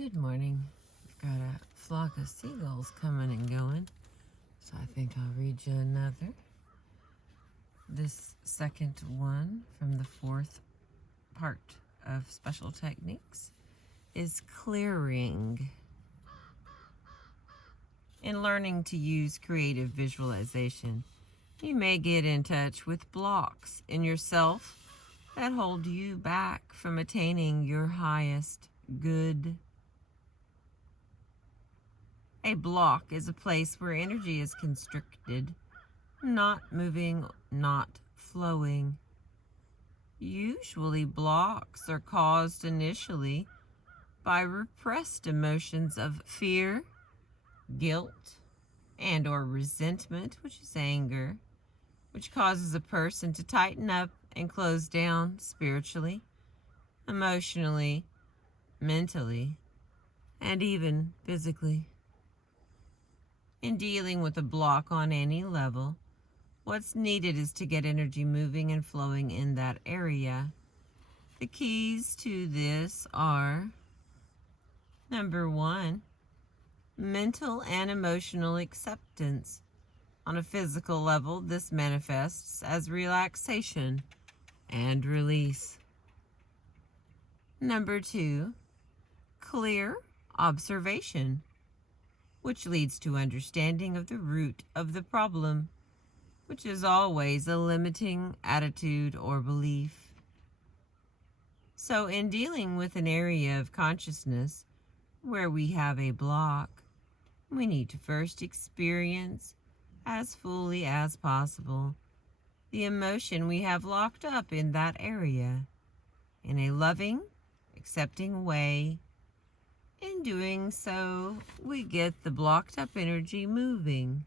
Good morning. We've got a flock of seagulls coming and going, so I think I'll read you another. This second one from the fourth part of Special Techniques is clearing. In learning to use creative visualization, you may get in touch with blocks in yourself that hold you back from attaining your highest good. A block is a place where energy is constricted, not moving, not flowing. Usually blocks are caused initially by repressed emotions of fear, guilt, and or resentment, which is anger, which causes a person to tighten up and close down spiritually, emotionally, mentally, and even physically. In dealing with a block on any level, what's needed is to get energy moving and flowing in that area. The keys to this are: number 1, mental and emotional acceptance. On a physical level, this manifests as relaxation and release. Number 2, clear observation, which leads to understanding of the root of the problem, which is always a limiting attitude or belief. So in dealing with an area of consciousness where we have a block, we need to first experience as fully as possible the emotion we have locked up in that area in a loving, accepting way. In doing so, we get the blocked up energy moving,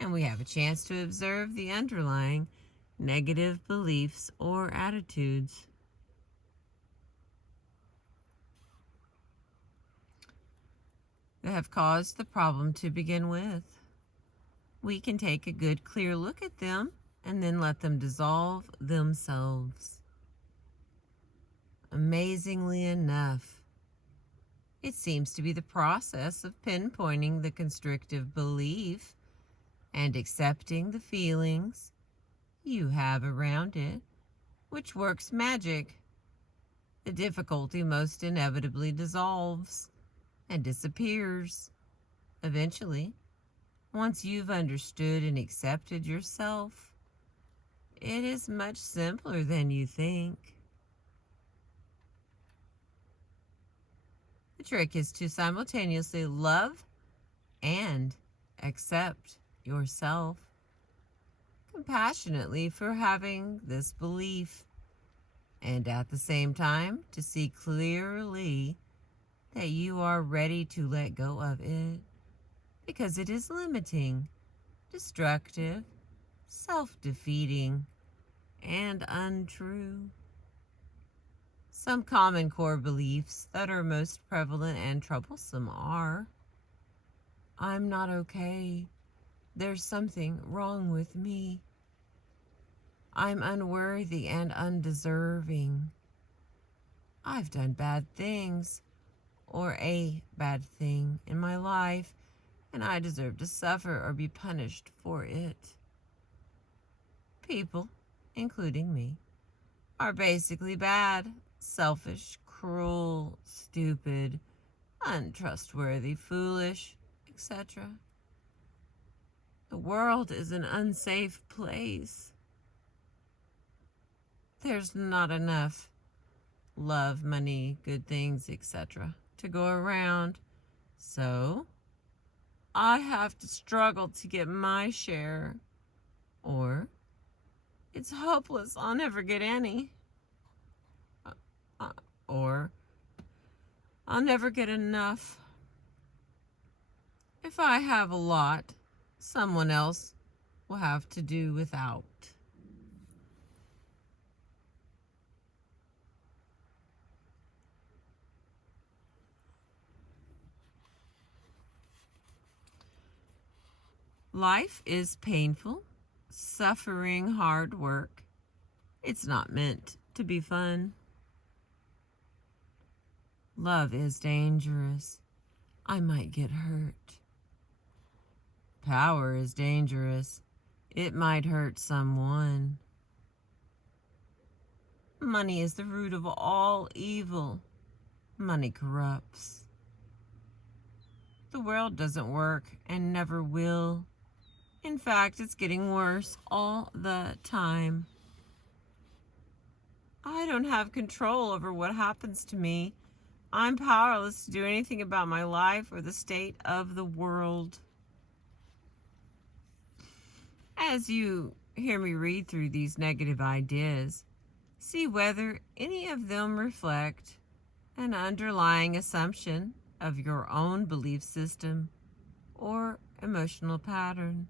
and we have a chance to observe the underlying negative beliefs or attitudes. That have caused the problem to begin with. We can take a good clear look at them and then let them dissolve themselves. Amazingly enough, it seems to be the process of pinpointing the constrictive belief and accepting the feelings you have around it, which works magic. The difficulty most inevitably dissolves and disappears. Eventually, once you've understood and accepted yourself, it is much simpler than you think. The trick is to simultaneously love and accept yourself compassionately for having this belief, and at the same time to see clearly that you are ready to let go of it because it is limiting, destructive, self-defeating, and untrue. Some common core beliefs that are most prevalent and troublesome are: I'm not okay. There's something wrong with me. I'm unworthy and undeserving. I've done bad things or a bad thing in my life, and I deserve to suffer or be punished for it. People, including me, are basically bad, selfish, cruel, stupid, untrustworthy, foolish, etc. The world is an unsafe place. There's not enough love, money, good things, etc. to go around. So I have to struggle to get my share, or it's hopeless, I'll never get any, or I'll never get enough. If I have a lot, someone else will have to do without. Life is painful, suffering, hard work. It's not meant to be fun. Love is dangerous. I might get hurt. Power is dangerous. It might hurt someone. Money is the root of all evil. Money corrupts. The world doesn't work and never will. In fact, it's getting worse all the time. I don't have control over what happens to me. I'm powerless to do anything about my life or the state of the world. As you hear me read through these negative ideas, see whether any of them reflect an underlying assumption of your own belief system or emotional pattern.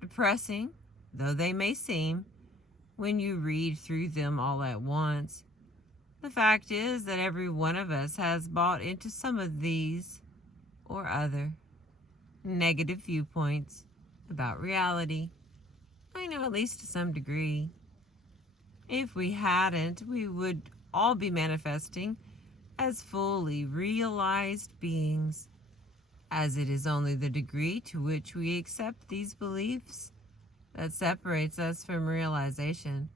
Depressing though they may seem when you read through them all at once, the fact is that every one of us has bought into some of these or other negative viewpoints about reality. I know, at least to some degree. If we hadn't, we would all be manifesting as fully realized beings, as it is only the degree to which we accept these beliefs that separates us from realization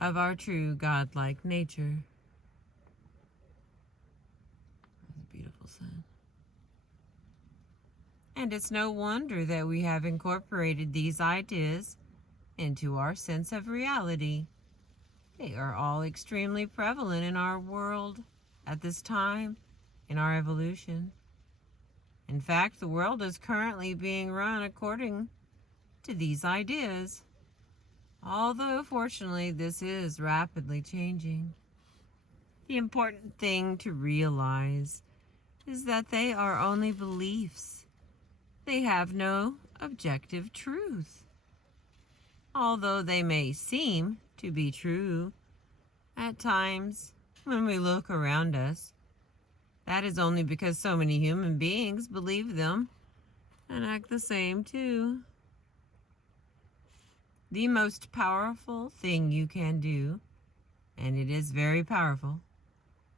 of our true godlike nature. That's a beautiful sun. And it's no wonder that we have incorporated these ideas into our sense of reality. They are all extremely prevalent in our world at this time in our evolution. In fact, the world is currently being run according to these ideas, although fortunately this is rapidly changing. The important thing to realize is that they are only beliefs. They have no objective truth. Although they may seem to be true at times when we look around us, that is only because so many human beings believe them and act the same too. The most powerful thing you can do, and it is very powerful,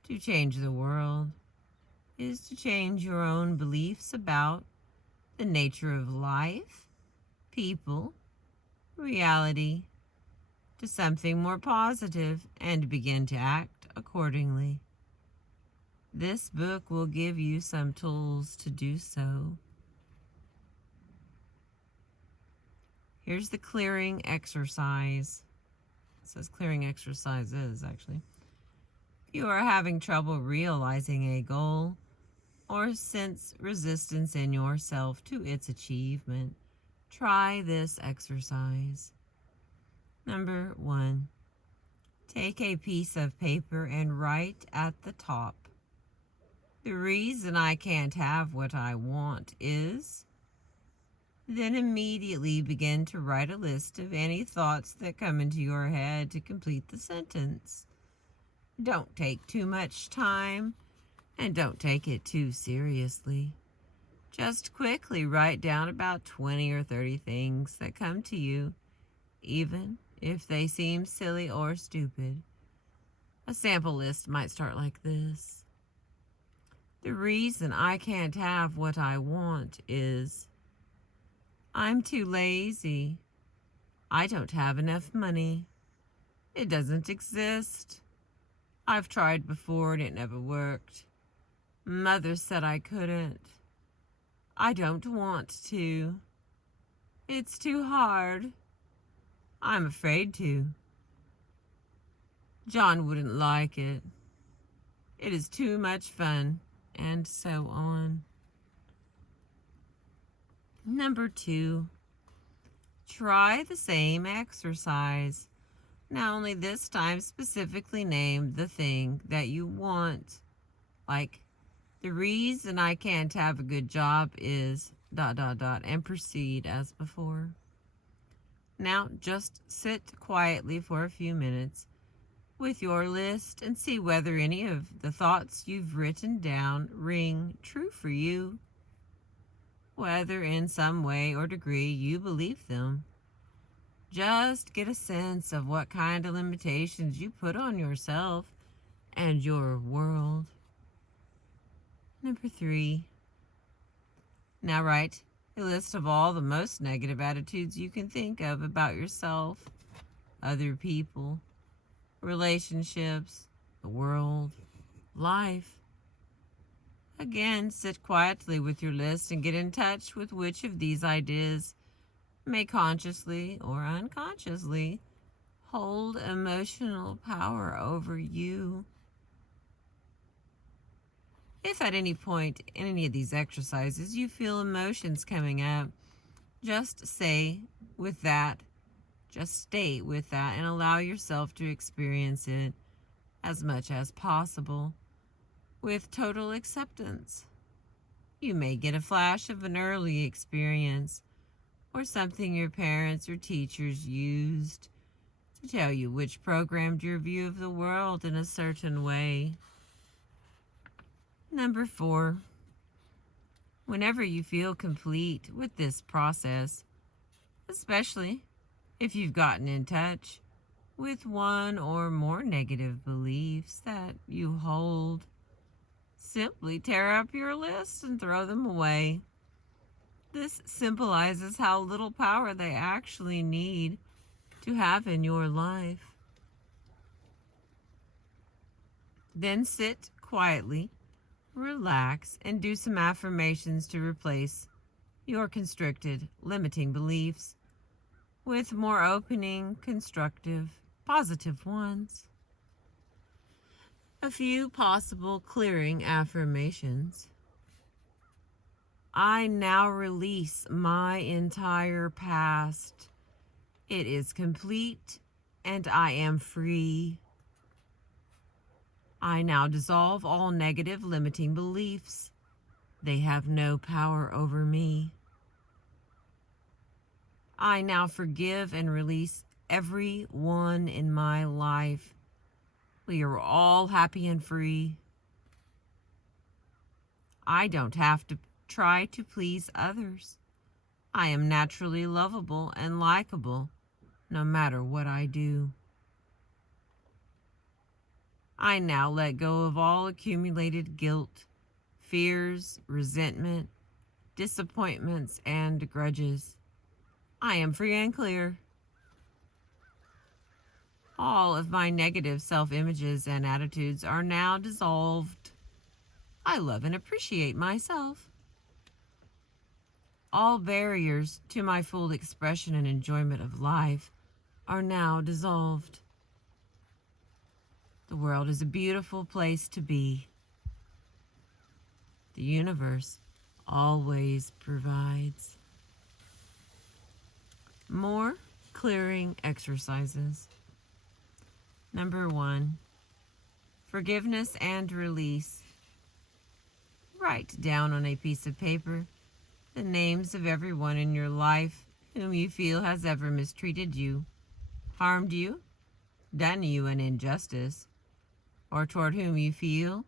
to change the world, is to change your own beliefs about the nature of life, people, reality, to something more positive and begin to act accordingly. This book will give you some tools to do so. Here's the clearing exercise. It says clearing exercises, actually. If you are having trouble realizing a goal or sense resistance in yourself to its achievement, try this exercise. Number 1, take a piece of paper and write at the top, "The reason I can't have what I want is," then immediately begin to write a list of any thoughts that come into your head to complete the sentence. Don't take too much time and don't take it too seriously. Just quickly write down about 20 or 30 things that come to you, even if they seem silly or stupid. A sample list might start like this. The reason I can't have what I want is, I'm too lazy. I don't have enough money. It doesn't exist. I've tried before and it never worked. Mother said I couldn't. I don't want to. It's too hard. I'm afraid to. John wouldn't like it. It is too much fun, and so on. Number 2, try the same exercise. Now only this time specifically name the thing that you want. Like, the reason I can't have a good job is ... and proceed as before. Now just sit quietly for a few minutes with your list and see whether any of the thoughts you've written down ring true for you, whether in some way or degree you believe them. Just get a sense of what kind of limitations you put on yourself and your world. Number 3. Now write a list of all the most negative attitudes you can think of about yourself, other people, relationships, the world, life. Again, sit quietly with your list and get in touch with which of these ideas may consciously or unconsciously hold emotional power over you. If at any point in any of these exercises you feel emotions coming up, just stay with that and allow yourself to experience it as much as possible with total acceptance. You may get a flash of an early experience or something your parents or teachers used to tell you which programmed your view of the world in a certain way. Number 4, whenever you feel complete with this process, especially if you've gotten in touch with one or more negative beliefs that you hold, simply tear up your list and throw them away. This symbolizes how little power they actually need to have in your life. Then sit quietly, relax, and do some affirmations to replace your constricted, limiting beliefs with more opening, constructive, positive ones. A few possible clearing affirmations. I now release my entire past. It is complete and I am free. I now dissolve all negative limiting beliefs. They have no power over me. I now forgive and release everyone in my life. We are all happy and free. I don't have to try to please others. I am naturally lovable and likable, no matter what I do. I now let go of all accumulated guilt, fears, resentment, disappointments, and grudges. I am free and clear. All of my negative self-images and attitudes are now dissolved. I love and appreciate myself. All barriers to my full expression and enjoyment of life are now dissolved. The world is a beautiful place to be. The universe always provides. More clearing exercises. Number 1, forgiveness and release. Write down on a piece of paper the names of everyone in your life whom you feel has ever mistreated you, harmed you, done you an injustice, or toward whom you feel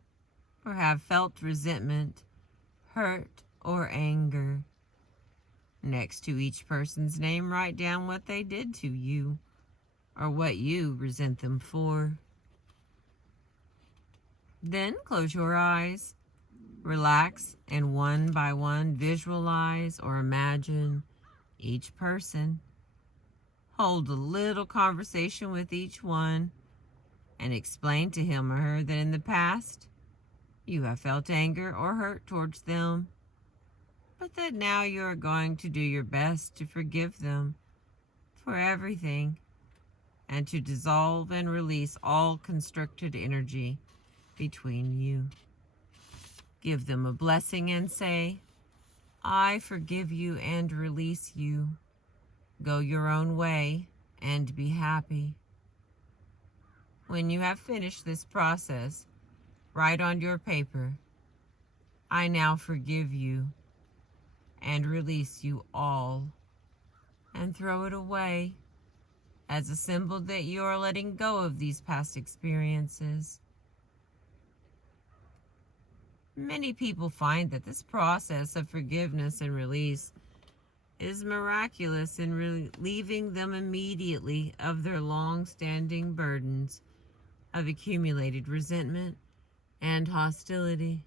or have felt resentment, hurt, or anger. Next to each person's name, write down what they did to you or what you resent them for. Then close your eyes, relax, and one by one visualize or imagine each person. Hold a little conversation with each one and explain to him or her that in the past you have felt anger or hurt towards them, but that now you are going to do your best to forgive them for everything and to dissolve and release all constricted energy between you. Give them a blessing and say, I forgive you and release you. Go your own way and be happy. When you have finished this process, write on your paper, I now forgive you and release you all, and throw it away as a symbol that you are letting go of these past experiences. Many people find that this process of forgiveness and release is miraculous in relieving them immediately of their long-standing burdens of accumulated resentment and hostility.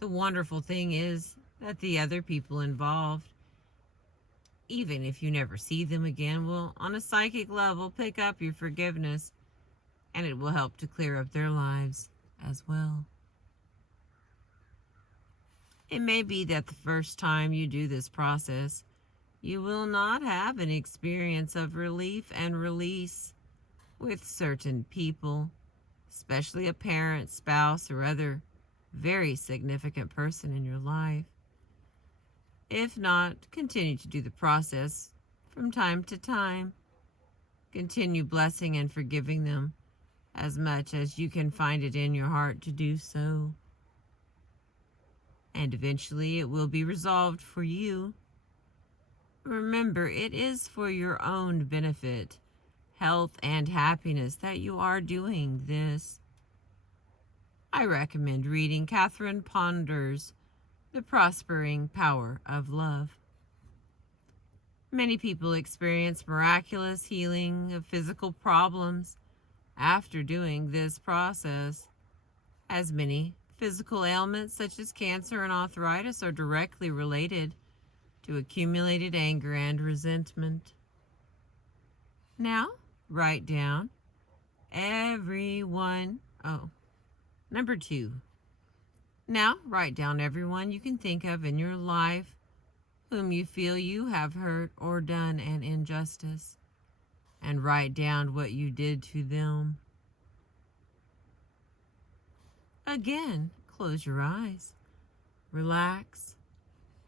The wonderful thing is that the other people involved, even if you never see them again, will, on a psychic level, pick up your forgiveness, and it will help to clear up their lives as well. It may be that the first time you do this process, you will not have an experience of relief and release with certain people, especially a parent, spouse, or other very significant person in your life. If not, continue to do the process from time to time. Continue blessing and forgiving them as much as you can find it in your heart to do so. And eventually it will be resolved for you. Remember, it is for your own benefit, health, and happiness that you are doing this. I recommend reading Catherine Ponder's The Prospering Power of Love. Many people experience miraculous healing of physical problems after doing this process, as many physical ailments such as cancer and arthritis are directly related to accumulated anger and resentment. Now, write down everyone. Number 2. Now, write down everyone you can think of in your life whom you feel you have hurt or done an injustice, and write down what you did to them. Again, close your eyes, relax,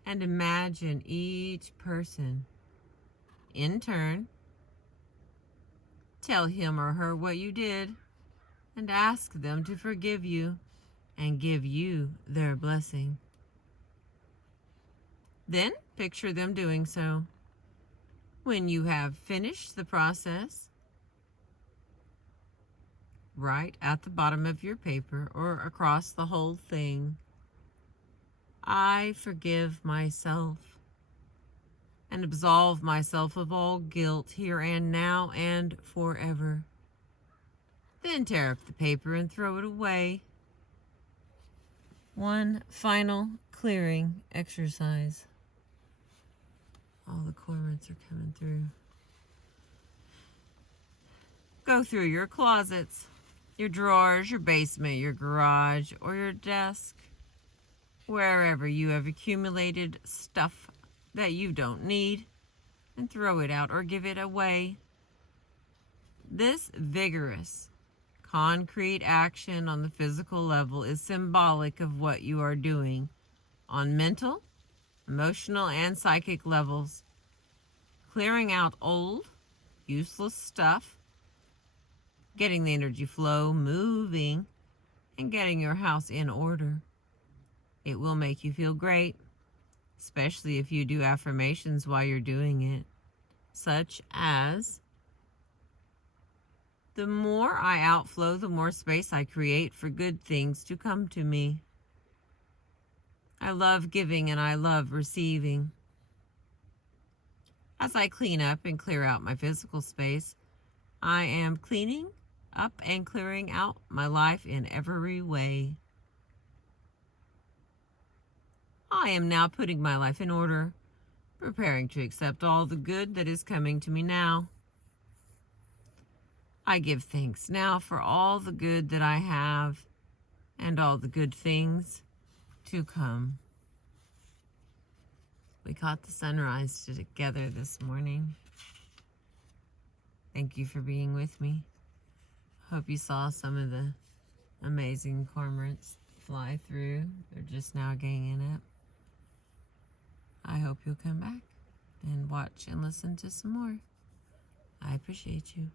and imagine each person in turn. Tell him or her what you did and ask them to forgive you and give you their blessing. Then picture them doing so. When you have finished the process, write at the bottom of your paper or across the whole thing, I forgive myself and absolve myself of all guilt here and now and forever. Then tear up the paper and throw it away. One final clearing exercise. All the cormorants are coming through. Go through your closets, your drawers, your basement, your garage, or your desk, wherever you have accumulated stuff that you don't need, and throw it out or give it away. This vigorous, concrete action on the physical level is symbolic of what you are doing on mental, emotional, and psychic levels, clearing out old, useless stuff, getting the energy flow moving, and getting your house in order. It will make you feel great, especially if you do affirmations while you're doing it, such as, the more I outflow, the more space I create for good things to come to me. I love giving and I love receiving. As I clean up and clear out my physical space, I am cleaning up and clearing out my life in every way. I am now putting my life in order, preparing to accept all the good that is coming to me now. I give thanks now for all the good that I have and all the good things to come. We caught the sunrise together this morning. Thank you for being with me. Hope you saw some of the amazing cormorants fly through. They're just now ganging up. I hope you'll come back and watch and listen to some more. I appreciate you.